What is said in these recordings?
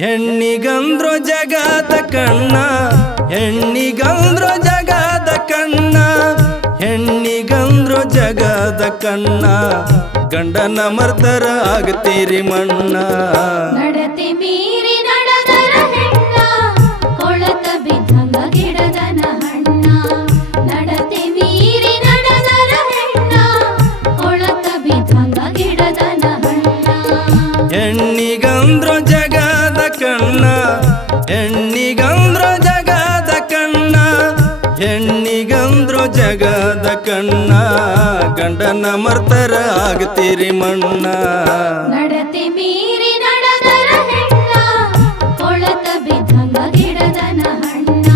ಹೆಣ್ಣಿಗಂದ್ರು ಜಗದ ಕಣ್ಣ, ಹೆಣ್ಣಿಗಂದ್ರು ಜಗದ ಕಣ್ಣ, ಹೆಣ್ಣಿಗಂದ್ರು ಜಗದ ಕಣ್ಣ, ಗಂಡನ ಮರ್ದರ ಆಗ್ತೀರಿ ಮಣ್ಣ. ನಡತೆ ಮೀರಿ ನಡೆದರ ಹೆಣ್ಣ, ಕೊಳತ ಬಿದ್ದಂಗ ಗಿಡದನ ಹಣ್ಣ. ನಡತೆ ಮೀರಿ ನಡೆದರ ಹೆಣ್ಣ, ಕೊಳತ ಬಿದ್ದಂಗ ಗಿಡದನ ಹಣ್ಣ. ಹೆಣ್ಣಿಗಂದ್ರು ಜಗದ ಕಣ್ಣ, ಹೆಣ್ಣಿಗಂದ್ರು ಜಗದ ಕಣ್ಣ, ಹೆಣ್ಣಿಗಂದ್ರು ಜಗದ ಕಣ್ಣ, ಗಂಡನ ಮರ್ತರ ಆಗ್ತೀರಿ ಮಣ್ಣ. ನಡತೆ ಮೀರಿ ನಡೆದರ ಹೆಣ್ಣ, ಕೊಳತ ಬಿದ್ದಂಗ ಗಿಡದನ ಹಣ್ಣ.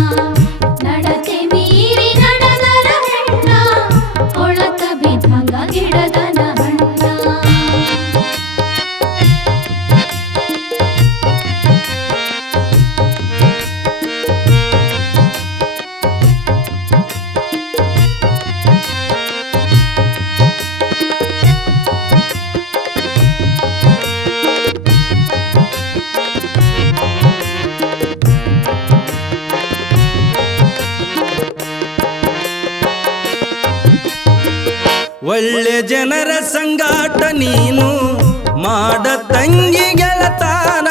ನಡತೆ ಮೀರಿ ನಡೆದರ ಹೆಣ್ಣ, ಕೊಳತ ಬಿದ್ದಂಗ ಗಿಡದನ ಹಣ್ಣ. ಒಳ್ಳೆ ಜನರ ಸಂಗಾಟ ನೀನು ಮಾಡ ತಂಗಿ ಗೆಳತಾನ.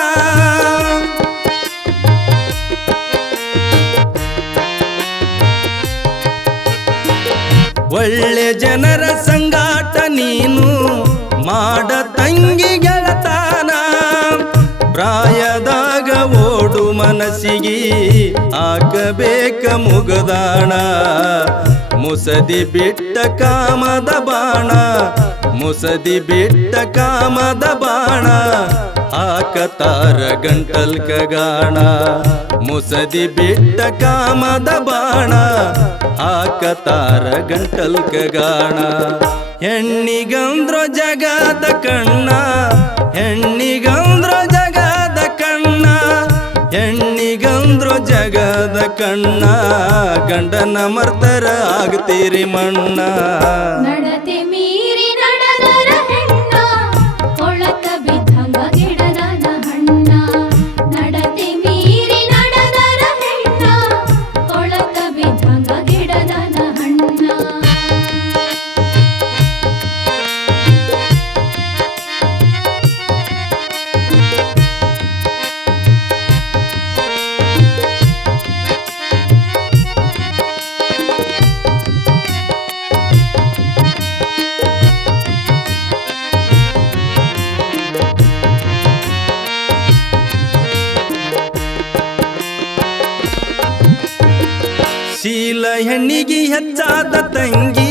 ಒಳ್ಳೆ ಜನರ ಸಂಗಾಟ ನೀನು ಮಾಡ ತಂಗಿ ಗೆಳತಾನ. ಪ್ರಾಯದಾಗ ಓಡು ಮನಸ್ಸಿಗೆ ಹಾಕಬೇಕ ಮುಗದಾಣ. ಮುಸದಿ ಬಿಟ್ಟ ಕಾಮದ ಬಾಣ, ಮುಸದಿ ಬಿಟ್ಟ ಕಾಮದ ಬಾಣ, ಹಾಕತಾರ ಗಂಟಲ್ಕ ಗಾಣ. ಮುಸದಿ ಬಿಟ್ಟ ಕಾಮದ ಬಾಣ, ಹಾಕತಾರ ಗಂಟಲ್ಕ ಗಾಣ. ಹೆಣ್ಣಿಗಂದ್ರು ಜಗದ ಕಣ್ಣ, ಹೆಣ್ಣಿಗಂದ್ರು ಜಗದ ಕಣ್ಣ, ಹೆಣ್ಣಿಗಂದ್ರು ಜಗದ ಕಣ್ಣ, ಗಂಡನ ಮರ್ತರ ಆಗ್ತೀರಿ ಮಣ್ಣ. ನಡತೆ ಮೀರಿ ನಡೆದರ ಹೆಣ್ಣ, ಕೊಳತ ಬಿದ್ದಂಗ ಗಿಡದನ ಹಣ್ಣ. ನಡತೆ ಮೀರಿ ನಡೆದರ ಹೆಣ್ಣ, ಕೊಳತ ಬಿದ್ದಂಗ ಗಿಡದನ ಹಣ್ಣ. ಶೀಲ ಹೆಣ್ಣಿಗೆ ಹೆಚ್ಚಾದ ತಂಗಿ,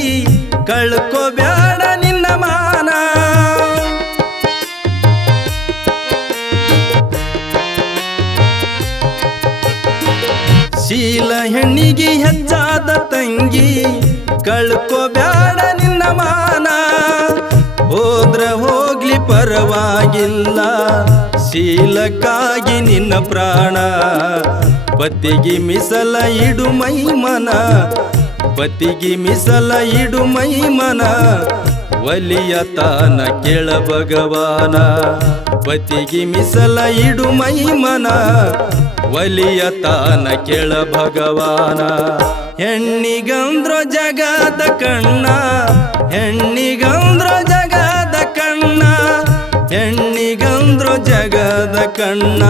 ಕಳ್ಕೋಬ್ಯಾಡ ನಿನ್ನ ಮಾನ. ಶೀಲ ಹೆಣ್ಣಿಗೆ ಹೆಚ್ಚಾದ ತಂಗಿ, ಕಳ್ಕೋಬ್ಯಾಡ ನಿನ್ನ ಮಾನ. ಹೋದ್ರ ಹೋಗ್ಲಿ ಪರವಾಗಿಲ್ಲ, ಶೀಲಕ್ಕಾಗಿ ನಿನ್ನ ಪ್ರಾಣ. ಪತಿಗೆ ಮಿಸಲ ಇಡು ಮೈಮನ, ಪತಿಗೆ ಮಿಸಲ ಇಡು ಮೈಮನ, ಒಲಿಯ ತಾನ ಕೇಳ ಭಗವಾನ. ಪತಿಗೆ ಮಿಸಲ ಇಡು ಮೈಮನ, ಒಲಿಯ ತಾನ ಕೇಳ ಭಗವಾನ. ಹೆಣ್ಣಿಗಂದ್ರು ಜಗದ ಕಣ್ಣ, ಹೆಣ್ಣಿಗಂದ್ರು ಜಗದ ಕಣ್ಣ, ಹೆಣ್ಣಿಗಂದ್ರು ಜಗದ ಕಣ್ಣ,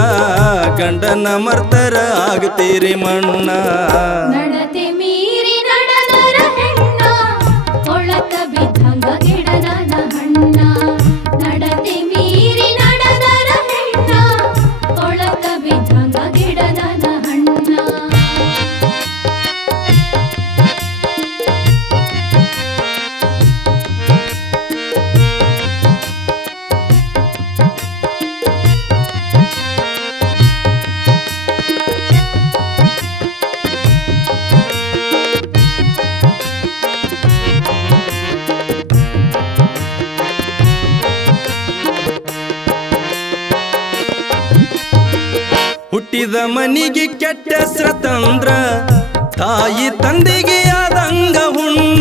ಗಂಡನ ಮರ್ತರ ಆಗ್ತೀರಿ ಮಣ್ಣ. ನಡತೆ ಮೀರಿ ನಡೆದರ ಹೆಣ್ಣ, ಕೊಳತ ಬಿದ್ದಂಗ ಗಿಡದನ ಹಣ್ಣ. ನಡತೆ ಮೀರಿ ನಡೆದರ ಹೆಣ್ಣ, ಕೊಳತ ಬಿದ್ದಂಗ ಗಿಡದನ ಹಣ್ಣ. ಹುಟ್ಟಿದ ಮನಿಗೆ ಕೆಟ್ಟ ಹೆಸ್ರ ತಂದ್ರ ತಾಯಿ ತಂದೆಗೆ ಆದಂಗ ಹುಣ್ಣ.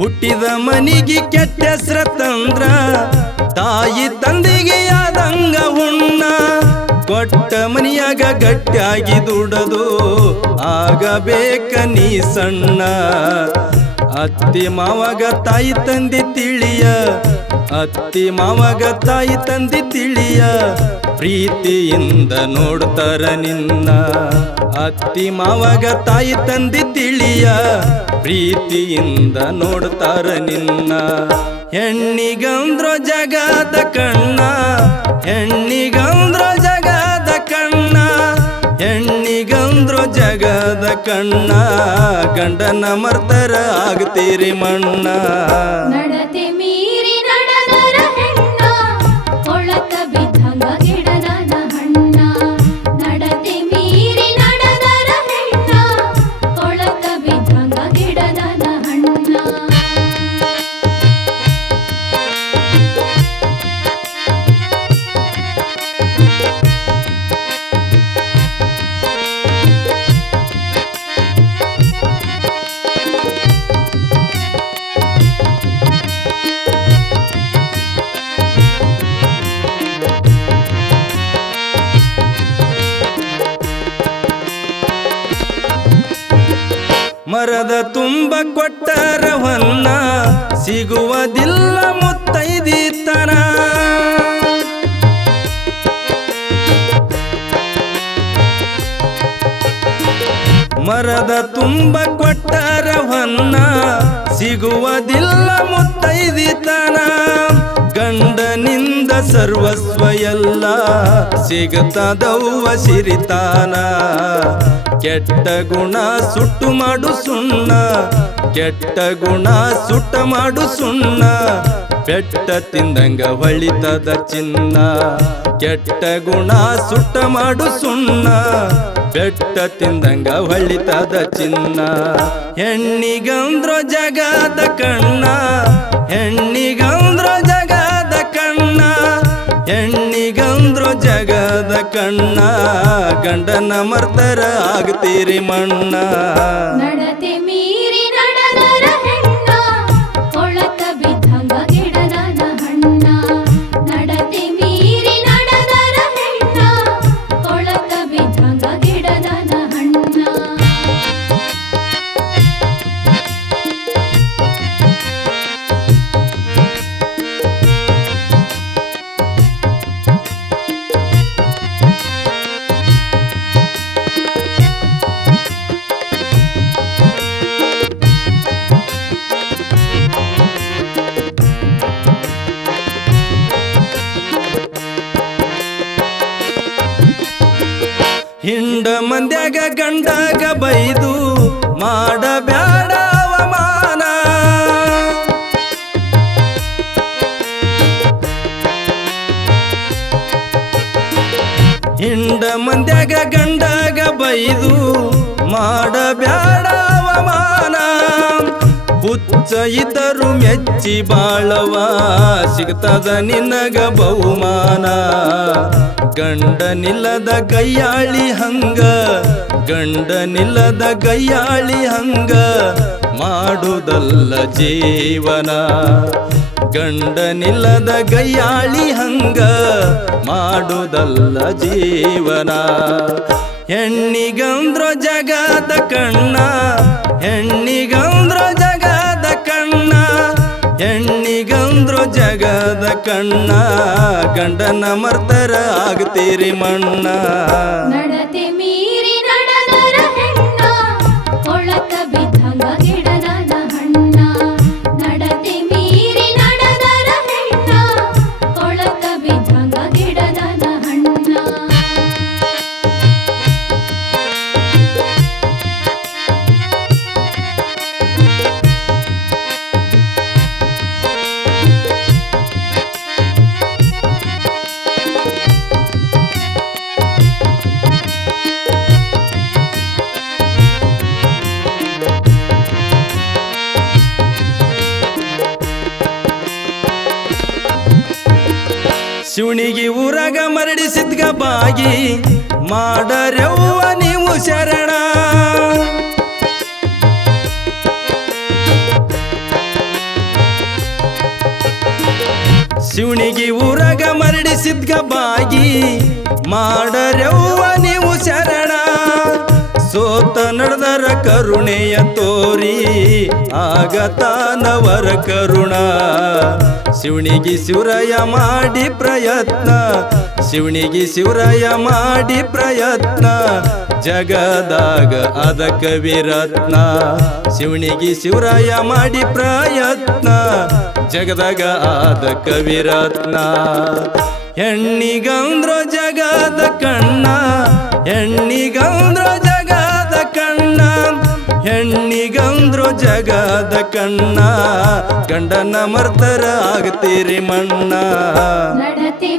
ಹುಟ್ಟಿದ ಮನಿಗೆ ಕೆಟ್ಟ ಹೆಸ್ರ ತಂದ್ರ ತಾಯಿ ತಂದೆಗೆ ಆದಂಗ ಹುಣ್ಣ. ಕೊಟ್ಟ ಮನಿಯಾಗ ಗಟ್ಟಿಯಾಗಿ ದುಡದು ಆಗಬೇಕ ನೀ ಸಣ್ಣ. ಅತ್ತಿ ಮಾವಾಗ ತಾಯಿ ತಂದೆ ತಿಳಿಯ, ಅತ್ತಿ ಮಾವಾಗ ತಾಯಿ ತಂದೆ ತಿಳಿಯ, ಪ್ರೀತಿಯಿಂದ ನೋಡ್ತಾರ ನಿನ್ನ. ಅತ್ತಿ ಮಾವಾಗ ತಾಯಿ ತಂದೆ ತಿಳಿಯ, ಪ್ರೀತಿಯಿಂದ ನೋಡ್ತಾರ ನಿನ್ನ. ಹೆಣ್ಣಿಗಂದ್ರ ಜಗದ ಕಣ್ಣ, ಹೆಣ್ಣಿಗಂದ್ರ ಜಗದ ಕಣ್ಣ, ಹೆಣ್ಣಿಗಂದ್ರ ಜಗದ ಕಣ್ಣ. ಗಂಡನ ಮರ್ತರ ಆಗ್ತೀರಿ ಮಣ್ಣ. ನಡತೆ ಮೀರಿ ನಡೆದರ ಹೆಣ್ಣ, ಕೊಳಕ ಬಿದ್ದಂಗ ಗಿಡದನ ಹಣ್ಣ. ನಡತೆ ಮೀರಿ ನಡೆದರ ಹೆಣ್ಣ, ಕೊಳಕ ಬಿದ್ದಂಗ ಗಿಡದನ ಹಣ್ಣ. ಮರದ ತುಂಬ ಕೊಟ್ಟರ ಹೊನ್ನ, ಸಿಗುವುದಿಲ್ಲ ಮುತ್ತೈದಿತನ. ಮರದ ತುಂಬ ಕೊಟ್ಟರ ಹೊನ್ನ, ಸಿಗುವುದಿಲ್ಲ ಮುತ್ತೈದಿತನ. ಗಂಡನಿಂದ ಸರ್ವಸ್ವ ಎಲ್ಲ ಸಿಗತದವ್ವ ಸಿರಿತಾನ. ಕೆಟ್ಟ ಗುಣ ಸುಟ್ಟು ಮಾಡು ಸುಣ್ಣ, ಕೆಟ್ಟ ಗುಣ ಸುಟ್ಟ ಮಾಡು ಸುಣ್ಣ. ಬೆಟ್ಟ ತಿಂದಂಗ ಹೊಳಿತದ ಚಿನ್ನ, ಕೆಟ್ಟ ಗುಣ ಸುಟ್ಟ ಮಾಡು ಸುಣ್ಣ. ಬೆಟ್ಟ ತಿಂದಂಗ ಹೊಳಿತದ ಚಿನ್ನ. ಹೆಣ್ಣಿಗಂದ್ರ ಜಗದ ಕಣ್ಣ, ಹೆಣ್ಣಿಗಂದ್ರ ಜಗದ ಕಣ್ಣ, ಹೆಣ್ಣಿಗಂದ್ರ ಜಗದ ಕಣ್ಣ. ಗಂಡನ ಮರ್ತರ ಆಗ್ತೀರಿ ಮಣ್ಣ. ನಡತೆ ಮೀರಿ ನಡೆದರ ಹೆಣ್ಣ, ಕೊಳಕ ಬಿದ್ದಂಗ ಗಿಡದನ ಹಣ್ಣ. ನಡತೆ ಮೀರಿ ನಡೆದರ ಹೆಣ್ಣ, ಕೊಳಕ ಬಿದ್ದಂಗ ಗಿಡದನ ಹಣ್ಣ. ಹಿಂಡ ಮಂದ್ಯಾಗ ಗಂಡಾಗ ಬೈದು ಮಾಡಬ್ಯಾಡ ಅವಮಾನ. ಹಿಂಡ ಮಂದ್ಯಾಗ ಗಂಡಾಗ ಬೈದು ಮಾಡಬ್ಯಾಡ ಅವಮಾನ. ಹುಚ್ಚ ಇದ್ದರು ಮೆಚ್ಚಿ ಬಾಳವ, ಸಿಗ್ತದ ನಿನಗ ಬಹುಮಾನ. ಗಂಡನಿಲ್ಲದ ಗಯ್ಯಾಳಿ ಹಂಗ, ಗಂಡನಿಲ್ಲದ ಗಯ್ಯಾಳಿ ಹಂಗ, ಮಾಡುವುದಲ್ಲ ಜೀವನ. ಗಂಡನಿಲ್ಲದ ಗಯ್ಯಾಳಿ ಹಂಗ, ಮಾಡುವುದಲ್ಲ ಜೀವನ. ಹೆಣ್ಣಿಗಂದ್ರ ಜಗದ ಕಣ್ಣ, ಹೆಣ್ಣಿಗಂದ್ರ ಜಗದ ಕಣ್ಣ, ಹೆಣ್ಣಿಗಂದ್ರ ಜಗದ ಕಣ್ಣ. ಗಂಡನ ಮರ್ತರ ಆಗ್ತೀರಿ ಮಣ್ಣ. ನಡತೆ ಮೀರಿ ನಡೆದರ ಹೆಣ್ಣ, ಕೊಳಕ ಬಿದ್ದಂಗ ಗಿಡದನ ಹಣ್ಣ. ನಡತೆ ಮೀರಿ ನಡೆದರ ಹೆಣ್ಣ, ಕೊಳಕ ಬಿದ್ದಂಗ ಗಿಡದನ ಹಣ್ಣ. ಶಿವನಿಗೆ ಊರಾಗ ಮರಡಿಸಿದ್ಗ ಬಾಗಿ ಮಾಡರೆವ್ವ ನೀವು ಶರಣ ಶಿವನಿಗೆ ಊರಾಗ ಮರಡಿಸಿದ್ಗ ಬಾಗಿ ಮಾಡರೆವ್ವ ನೀವು ಶರಣ ಸೋತ ನಡೆದರ ಕರುಣೆಯ ತೋರಿ ಆಗತಾನವರ ಕರುಣ ಶಿವನಿಗೆ ಶಿವರಾಯ ಮಾಡಿ ಪ್ರಯತ್ನ ಶಿವನಿಗೆ ಶಿವರಾಯ ಮಾಡಿ ಪ್ರಯತ್ನ ಜಗದಾಗ ಅದ ಕವಿರತ್ನ ಶಿವನಿಗೆ ಶಿವರಾಯ ಮಾಡಿ ಪ್ರಯತ್ನ ಜಗದಾಗ ಆದ ಕವಿರತ್ನ ಹೆಣ್ಣಿಗಂದ್ರ ಜಗದ ಕಣ್ಣ ಹೆಣ್ಣಿಗಂದ್ರ ಜಗದ ಕಣ್ಣ ಹೆಣ್ಣಿಗಂದ್ರು ಜಗದ ಕಣ್ಣ ಗಂಡನ ಮರ್ತರ ಆಗ್ತೀರಿ ಮಣ್ಣ ನಡತೆ